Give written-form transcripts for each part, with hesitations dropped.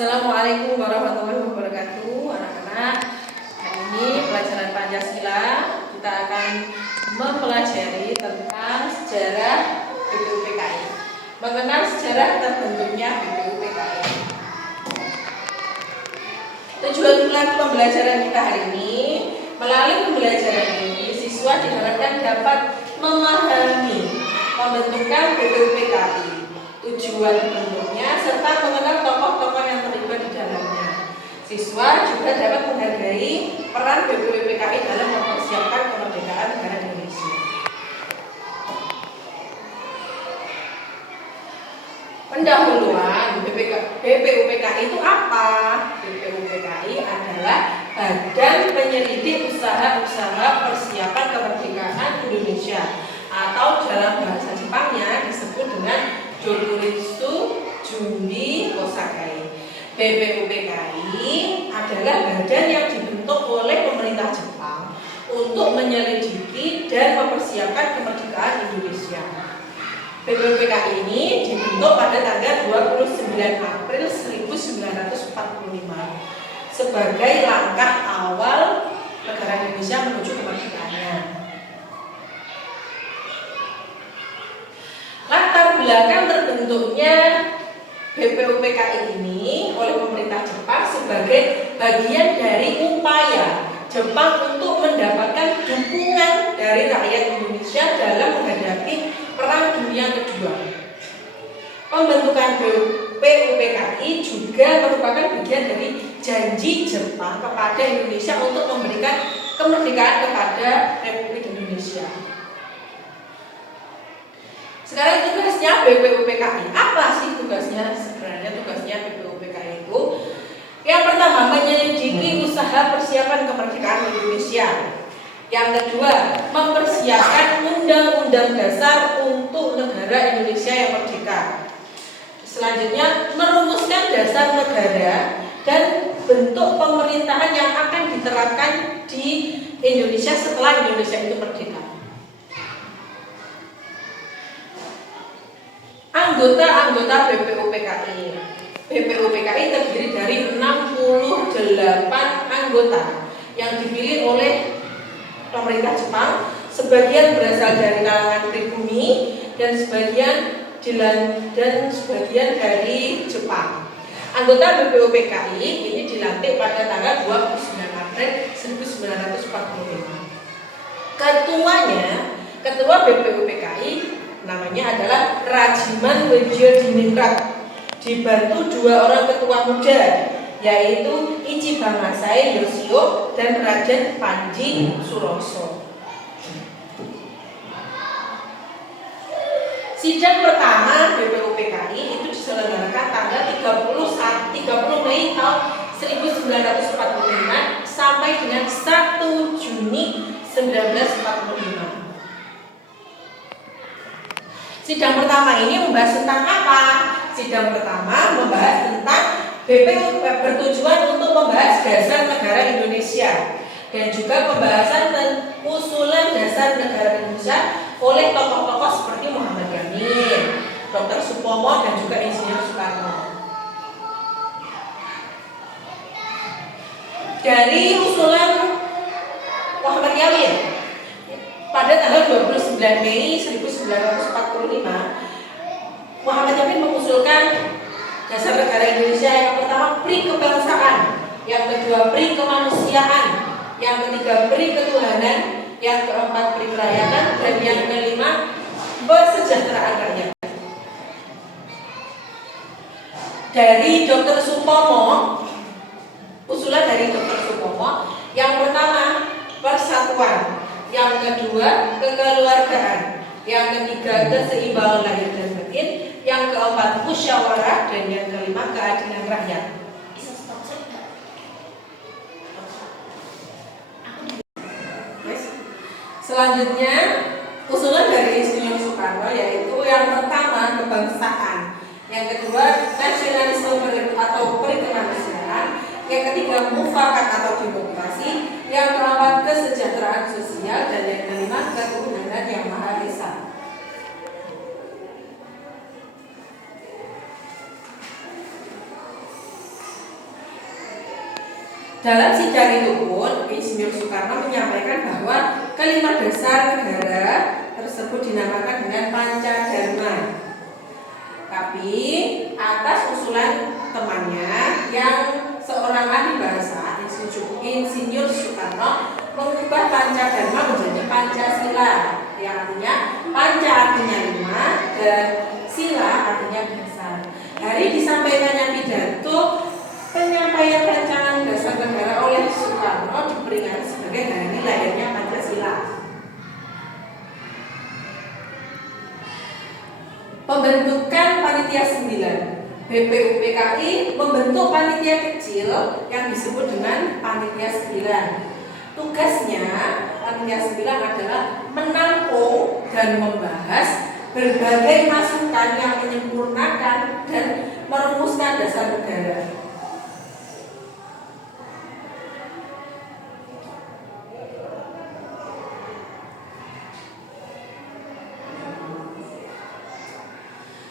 Assalamualaikum warahmatullahi wabarakatuh, anak-anak. Hari ini pelajaran Pancasila kita akan mempelajari tentang sejarah BPUPKI, mengenal sejarah terbentuknya BPUPKI. Tujuan pembelajaran kita hari ini, melalui pembelajaran ini siswa diharapkan dapat memahami pembentukan BPUPKI, tujuan bentuknya, serta mengenal tokoh-tokoh yang terlibat di dalamnya. Siswa juga dapat menghargai peran BPUPKI dalam mempersiapkan kemerdekaan negara Indonesia. Pendahuluan BPUPKI itu apa? BPUPKI adalah Badan Penyelidik Usaha-Usaha Persiapan Kemerdekaan Indonesia, atau dalam bahasa Jepangnya disebut dengan Jokuritsu Jundi Kosakai. BPUPKI adalah badan yang dibentuk oleh pemerintah Jepang untuk menyelidiki dan mempersiapkan kemerdekaan Indonesia. BPUPKI ini dibentuk pada tanggal 29 April 1945 sebagai langkah awal negara Indonesia menuju kemerdekaannya. Latar belakang terbentuknya BPUPKI ini oleh pemerintah Jepang sebagai bagian dari upaya Jepang untuk mendapatkan dukungan dari rakyat Indonesia dalam menghadapi Perang Dunia Kedua. Pembentukan BPUPKI juga merupakan bagian dari janji Jepang kepada Indonesia untuk memberikan kemerdekaan kepada Republik Indonesia. Sekarang tugasnya BPUPKI. Apa sih tugasnya? Sebenarnya tugasnya BPUPKI itu yang pertama, menyelidiki usaha persiapan kemerdekaan Indonesia. Yang kedua, mempersiapkan undang-undang dasar untuk negara Indonesia yang merdeka. Selanjutnya, merumuskan dasar negara dan bentuk pemerintahan yang akan diterapkan di Indonesia setelah Indonesia itu merdeka. Anggota BPUPKI. BPUPKI terdiri dari 68 anggota yang dipilih oleh pemerintah Jepang. Sebagian berasal dari kalangan pribumi dan sebagian dari Jepang. Anggota BPUPKI ini dilantik pada tanggal 29 April 1945. Ketua BPUPKI namanya adalah Rajiman Widjodiningrat, dibantu 2 orang ketua muda, yaitu Ichibangasai Yoshio dan Raden Panji Suroso. Sidang pertama BPUPKI itu diselenggarakan tanggal 30 Mei tahun 1945 sampai dengan 1 Juni 1945. Sidang pertama ini membahas tentang apa? Sidang pertama membahas tentang BPU bertujuan untuk membahas dasar negara Indonesia dan juga pembahasan usulan dasar negara Indonesia oleh tokoh-tokoh seperti Muhammad Yamin, Dr. Supomo dan juga Insinyur Soekarno. Dari usulan Muhammad Yamin pada tanggal 29 Mei 1945, Muhammad Yamin mengusulkan dasar negara Indonesia. Yang pertama, pri kebangsaan, yang kedua, pri kemanusiaan, yang ketiga, pri ketuhanan, yang keempat, pri kerakyatan, dan yang kelima, kesejahteraan rakyat. Dari Dr. Supomo, usulan dari Dr. Supomo, yang pertama, persatuan, yang kedua, kekeluargaan, yang ketiga, keseimbangan lahir dan batin, yang keempat, musyawarah, dan yang kelima, keadilan rakyat. Selanjutnya, usulan dari Insinyur Soekarno yaitu yang pertama, kebangsaan, yang kedua, nasionalisme atau perikemanusiaan, yang ketiga, mufakat atau demokrasi, yang keempat, kesejahteraan sosial, dan yang kelima, ketuhanan yang maha esa. Dalam sidang itu pun, Insinyur Soekarno menyampaikan bahwa kelima dasar negara tersebut dinamakan dengan Pancadharma. Tapi atas usulan temannya yang seorang ahli bahasa, Insinyur Soekarno mengubah Pancadharma menjadi Pancasila, yang artinya panca artinya 5 dan sila artinya dasar. Hari disampaikannya pidato penyampaian rancangan dasar negara oleh Soekarno diperingati sebagai hari lahirnya Pancasila. Pembentukan Panitia 9. BPUPKI membentuk panitia kecil yang disebut dengan Panitia 9. Tugasnya Panitia 9 adalah menampung dan membahas berbagai masukan yang menyempurnakan dan merumuskan dasar negara.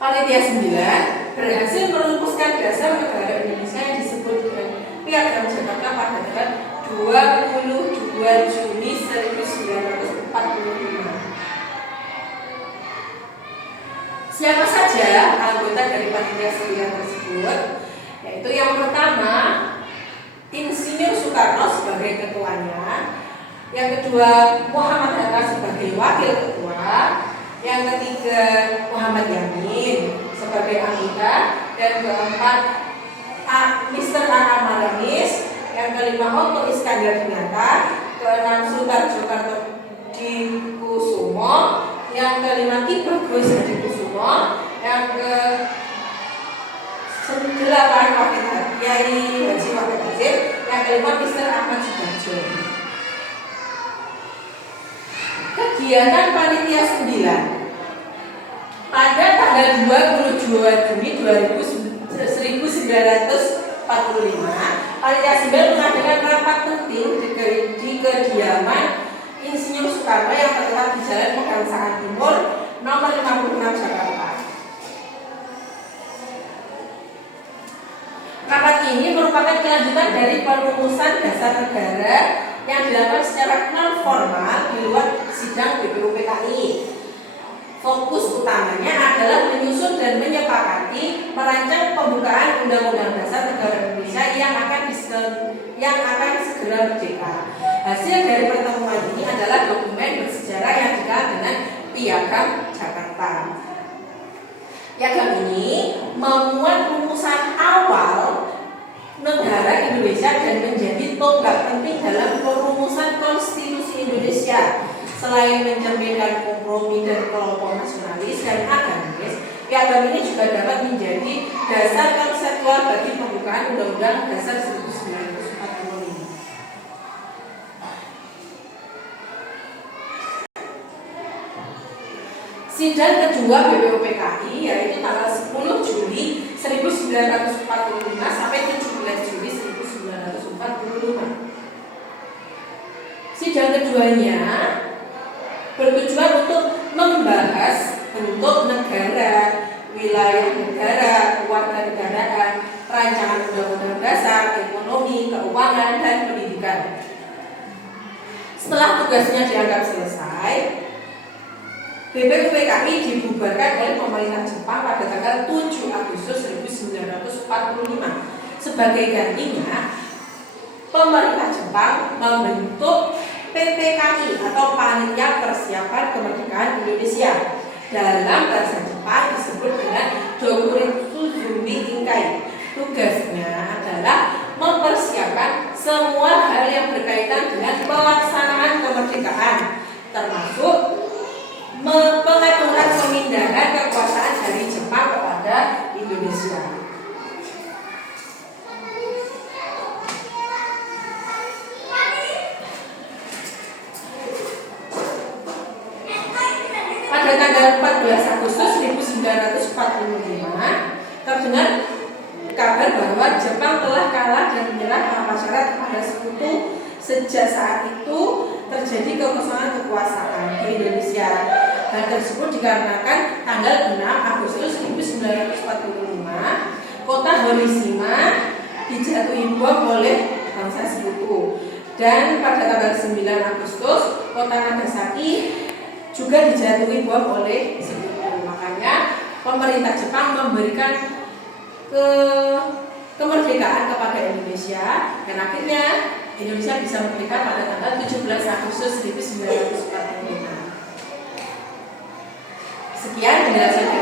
Panitia 9 berhasil merumuskan dasar negara Indonesia yang disebut dengan Piagam Jakarta pada tanggal 22 Juni 1945. Siapa saja anggota dari Panitia 9 tersebut? Yaitu yang pertama, Insinyur Soekarno sebagai ketuanya, yang kedua Muhammad Hatta sebagai wakil ketua, yang ketiga Muhammad Yamin sebagai anggota, dan keempat Mr. A. Maramis, yang kelima Otto Iskandar Dinata, keenam Sutarjo Kartodikusumo, yang kelima Ki Bagus Hadikusumo, yang ke-8 Wakil Kiai Haji Wakil Hasim, yang kelima Mr. Ahmad Subarjo. Kegiatan Panitia 9 pada tanggal 22 Juni 1945, Panitia 9 mengadakan rapat penting di kediaman Insinyur Soekarno yang terletak di Jalan Pegangsaan Timur nomor 56 Jakarta. Rapat ini merupakan kelanjutan dari perumusan dasar negara yang dilakukan secara non formal di luar sidang BPUPKI. Fokus utamanya adalah menyusun dan menyepakati merancang pembukaan Undang-Undang Dasar Negara Indonesia yang akan segera merdeka. Hasil dari pertemuan ini adalah dokumen bersejarah yang dikenal dengan Piagam Jakarta. Piagam ini memuat rumusan awal negara Indonesia dan menjadi tonggak penting dalam perumusan konstitusi Indonesia. Selain mencerminkan kompromi dan kelompok nasionalis dan agamis, piagam ini juga dapat menjadi dasar konseptual bagi pembukaan Undang-Undang Dasar 1945. Sidang kedua BPUPKI yaitu tanggal 10 Juli 1945 sampai 17 Juli 1945. Sidang keduanya bertujuan untuk membahas bentuk negara, wilayah negara, kewarganegaraan, rancangan undang-undang dasar, ekonomi, keuangan, dan pendidikan. Setelah tugasnya dianggap selesai, BPUPKI dibubarkan oleh pemerintah Jepang pada tanggal 7 Agustus 1945. Sebagai gantinya, pemerintah Jepang membentuk PPKI atau Panitia Persiapan Kemerdekaan Indonesia. Dalam bahasa Jepang disebut dengan Dokuritsu Zumbi Inkai. Tugasnya adalah mempersiapkan semua hal yang berkaitan dengan pelaksanaan kemerdekaan, termasuk pengaturan pemindahan kekuasaan dari Jepang kepada Indonesia. Pada tanggal 14 Agustus 1945 terdengar kabar bahwa Jepang telah kalah dan menyerah tanpa syarat kepada sekutu. Sejak saat itu terjadi kekosongan kekuasaan di Indonesia. Hal tersebut dikarenakan tanggal 6 Agustus 1945 kota Hiroshima dijatuhi bom oleh bangsa Sekutu. Dan pada tanggal 9 Agustus kota Nagasaki juga dijatuhi bom oleh Sekutu. Makanya pemerintah Jepang memberikan kemerdekaan kepada Indonesia, dan akhirnya Indonesia bisa merdeka pada tanggal 17 Agustus 1945. Sekian penjelasan